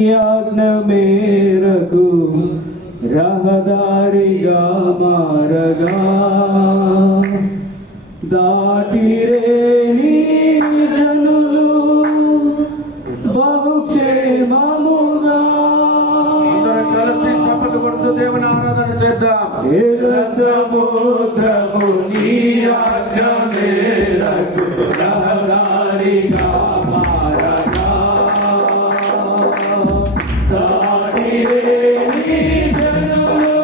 ఆజ్ఞ మేరకు రహదారిగా మారగా దాటిరేని జనులు బహుక్షేమముగా అందరం కలిసి చప్పట్లు కొడుతూ దేవుని ఆరాధన చేద్దాం. సముద్రము నీ ఆజ్ఞ మేరకు రహదారిగా మారగా దాటిరేని జనులు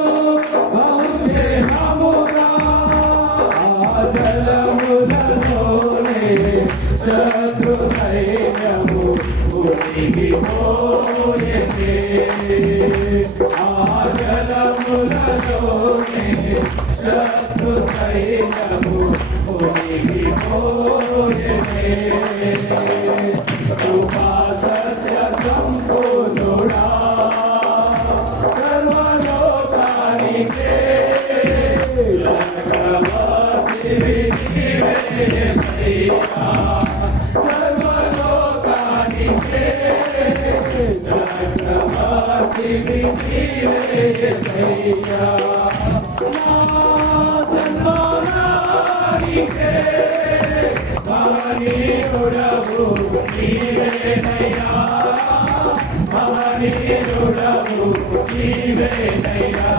బహుక్షేమముగా జలములలోనే శత్రు సైన్యము మునిగిపోయెనే. ఆ జలములలోనే శత్రు సైన్యము మునిగిపోయెనే. కృపా సత్య సంపూర్ణుడా సర్వలోకానికే చక్రవర్తివి నీవే సయ్యా. సర్వలోకానికే చక్రవర్తివి నీవే సయ్యా. నా జన్మనానికే మహనీయుడవు నీవేనయ్యా. మహనీయుడవు నీవేనయ్యా.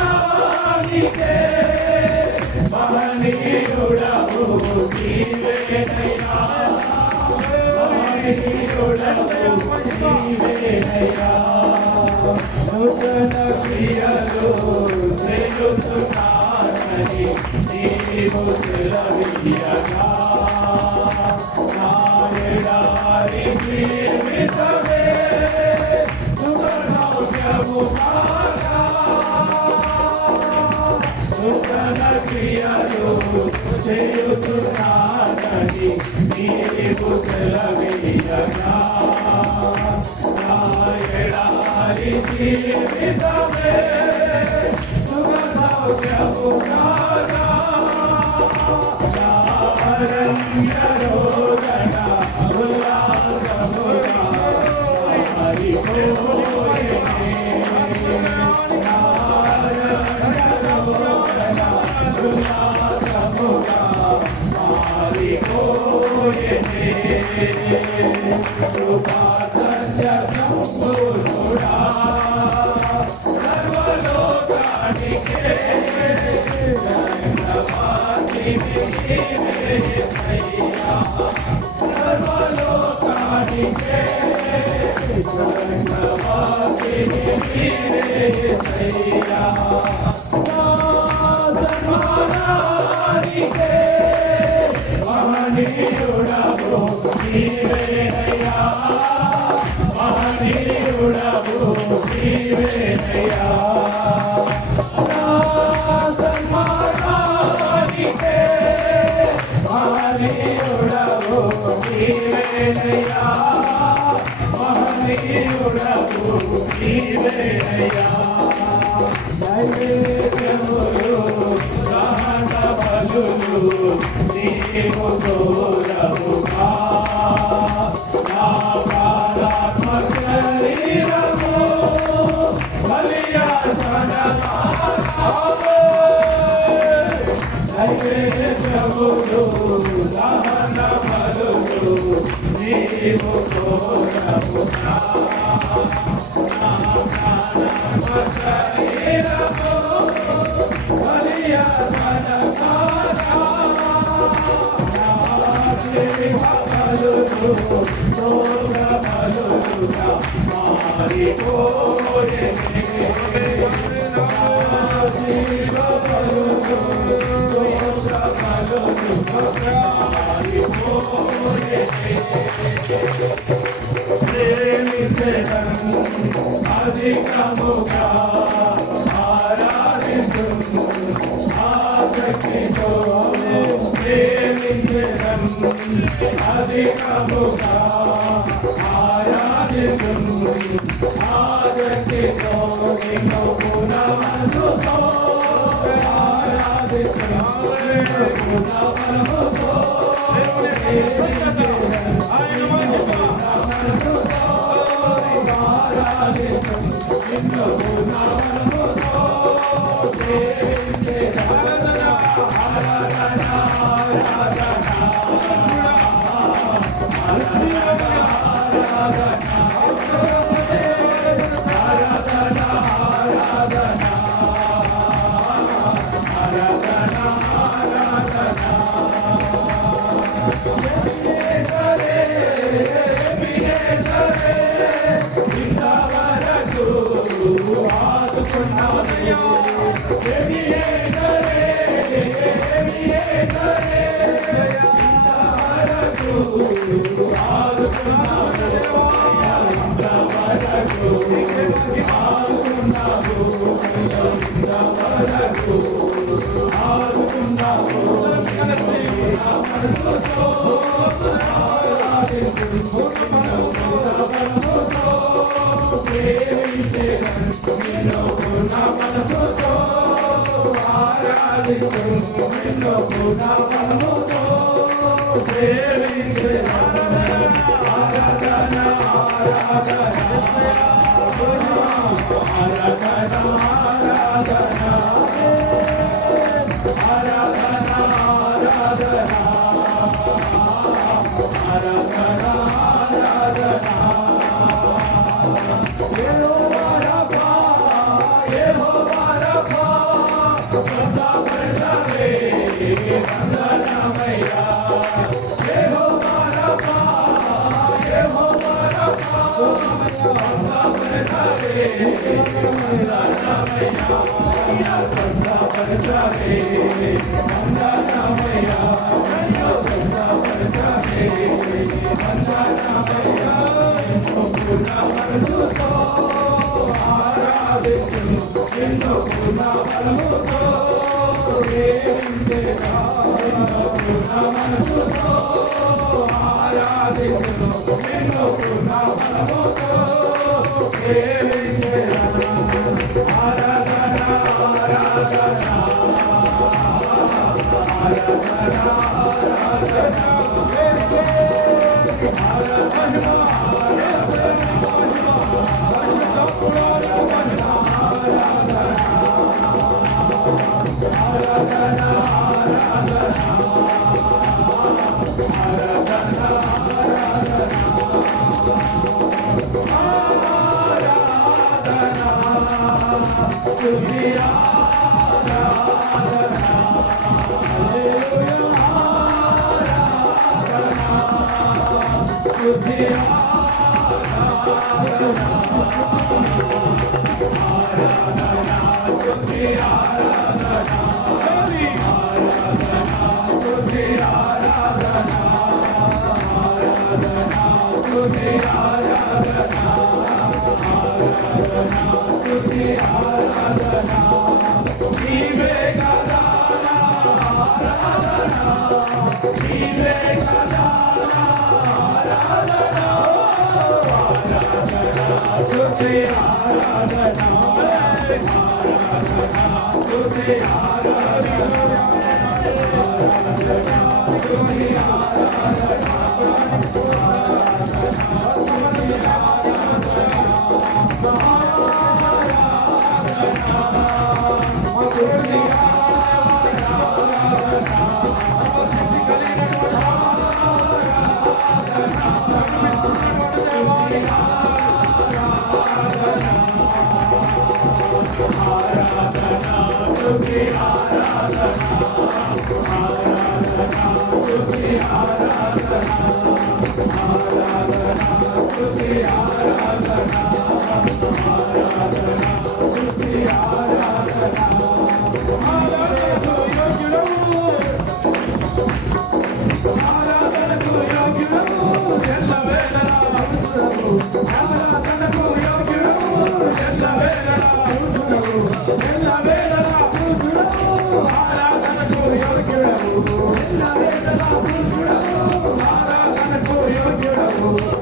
సన్మానానికే మహనీయుడవు నీవేనయ్యా. మహనీయుడవు నీవేనయ్యా. నూతన క్రియలు చేయుచున్నానని నీవు సెలవీయగా నా ఎడారి జీవితమే సుఖభాగ్యము కాగా. నూతన క్రియలు చేయుచున్నానని నీవు సెలవీయగా నా ఎడారి జీవితమే సుఖభాగ్యము కాగా. అరణ్యరోదన ఉల్లాసముగా మారిపోయెనే. అరణ్యరోదన ఉల్లాసముగా మారిపోయెనే. కృపా సత్య సంపూర్ణుడా సర్వలోకానికే చక్రవర్తివి నీవే సయ్యా. సర్వలోకానికే చక్రవర్తివి నీవే సయ్యా. నా సన్మానానికే మహనీయుడవు నీవేనయ్యా. మహనీయుడవు నీవేనయ్యా. నా సన్మానానికే మహనీయుడవు నీవేనయ్యా. మహనీయుడవు నీవేనయ్యా. నైవేద్యములు దాన బలులు నీవు కోరవుగా. నా ప్రాణాత్మ శరీరము బలియార్పణమాగా. నైవేద్యములు దాన బలులు నీవు కోరవుగా. నా ప్రాణాత్మ శరీరము బలియార్పణమాగా. అధికముగా ఆరాధిస్తు ఆసక్తితో ప్రేమించడం. అధికముగా ఆరాధి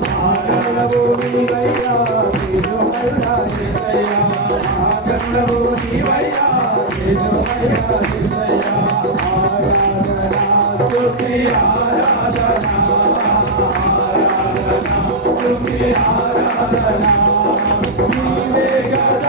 ఆరాధనకు నీవయ్యా తేజోమయుడా యేసయ్యా ఆనందము నీవయ్యా తేజోమయుడా యేసయ్యా ఆరాధన స్తుతి ఆరాధన ఆరాధన స్తుతి ఆరాధన నీవే గదా